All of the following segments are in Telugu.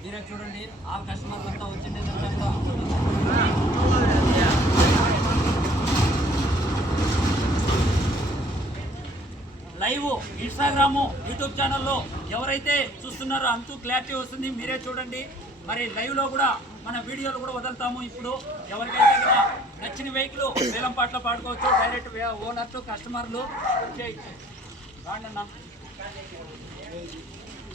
మీరే చూడండి ఆ కస్టమర్ అంతా వచ్చిండే లైవ్ ఇన్స్టాగ్రాము యూట్యూబ్ ఛానల్లో ఎవరైతే చూస్తున్నారో అంతూ క్లారిటీ వస్తుంది మీరే చూడండి. మరి లైవ్లో కూడా మన వీడియోలు కూడా వదులుతాము. ఇప్పుడు ఎవరికైతే నచ్చిన వెహికల్ వేలం పాటలు పాడుకోవచ్చు డైరెక్ట్ ఓనర్లు కస్టమర్లు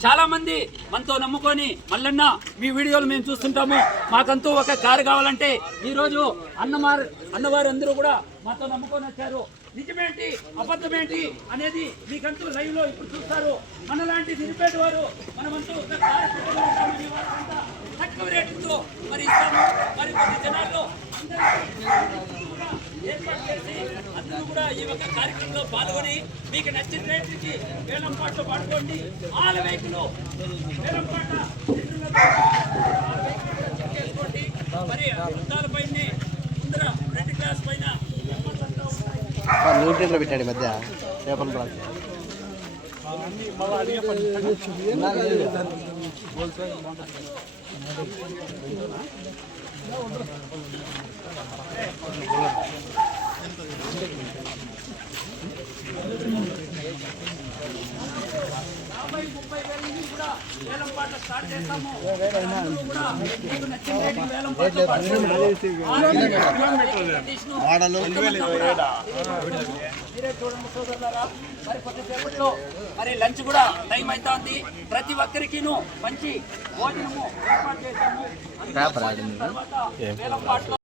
చాలా మంది మనతో నమ్ముకొని మల్లన్న మీ వీడియోలు మేము చూస్తుంటాము. మాకంతూ ఒక కారు కావాలంటే ఈరోజు అన్నమారు అన్నవారు అందరూ కూడా మాతో నమ్ముకొని వచ్చారు. నిజమేంటి? అబద్ధమేంటి? అనేది మీకంటూ లైవ్లో ఇప్పుడు చూస్తారు. మనలాంటి నిరుపేట వారు మనమంటూ ఒక కారు తక్కువ రేటుతో మరి ఇస్తాము మరి కొద్ది జనాల్లో అందరికీ కూడా ఏర్పాటు చేసి అందరూ కూడా ఈ యొక్క కార్యక్రమంలో పాల్గొని మీకు నచ్చిన రేట్లకి వేలం పాటలు పాడుకోండి. ఆల వైపులు వేలం పాట చేసుకోండి మరి వృద్ధాల పైన ముందర ఫ్రంట్ క్లాస్ పైన నెంబర్స్ అంతా ఉంటాయి. న్యూట్రీన్లో పెట్టాడు ఈ మధ్య. చేపల బ్లాక్ యాభై ముప్పై వేల నుంచి కూడా వేలం పాట స్టార్ట్ చేస్తాము కూడా మీకు నచ్చిన వేలం మీరే చూడండి సోదరులారా మరి కొద్దిసేపట్లో మరి లంచ్ కూడా టైం అవుతోంది ప్రతి ఒక్కరికిను మంచి భోజనము ఏర్పాటు చేశాము తర్వాత వేలం పాటలో